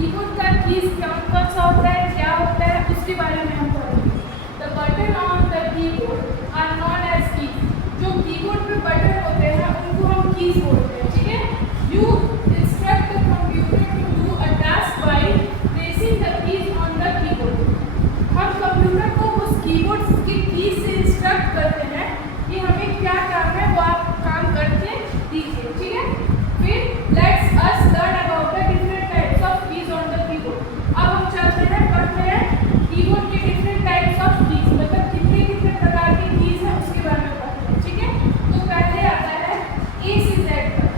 Keyboard का keys कौन सा होता है, क्या होता है, उसके बारे में हम पढ़ेंगे। The button on the keyboard are known as keys. जो कीबोर्ड पे बटन होते हैं उनको हम कीज बोलते हैं, ठीक है। You instruct the computer to do a task by pressing the keys on the keyboard. हम कंप्यूटर को उस कीबोर्ड की कीज से इंस्ट्रक्ट करते हैं कि हमें क्या काम है वो आप काम करके दीजिए, ठीक है। फिर let's us learn about the different types of keys on the keyboard. अब हम चलते हैं पढ़ते हैं कीबोर्ड के डिफरेंट टाइप्स ऑफ कीज, मतलब कितने कितने प्रकार की कीज है उसके बारे में पढ़ते हैं, ठीक है। तो पहले आता है ए से जेड तक।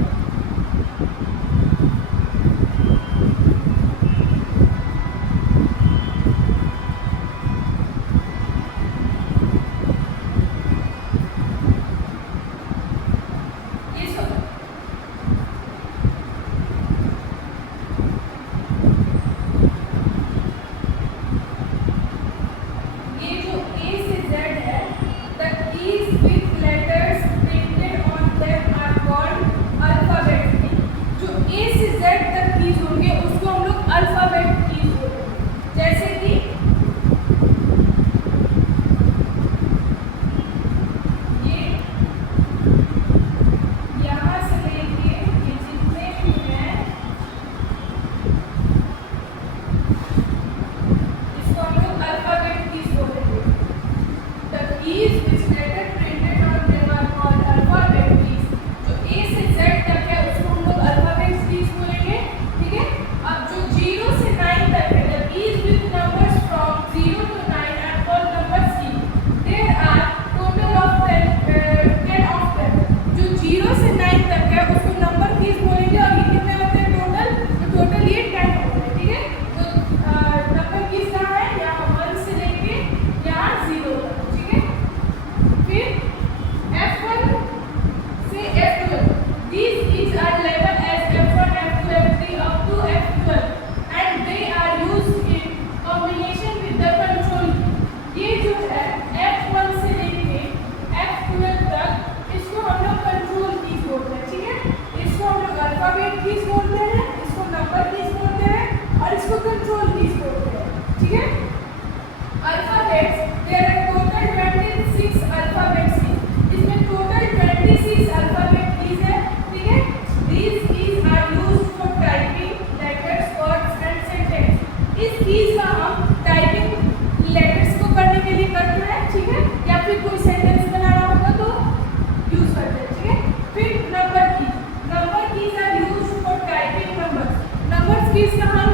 किसका हम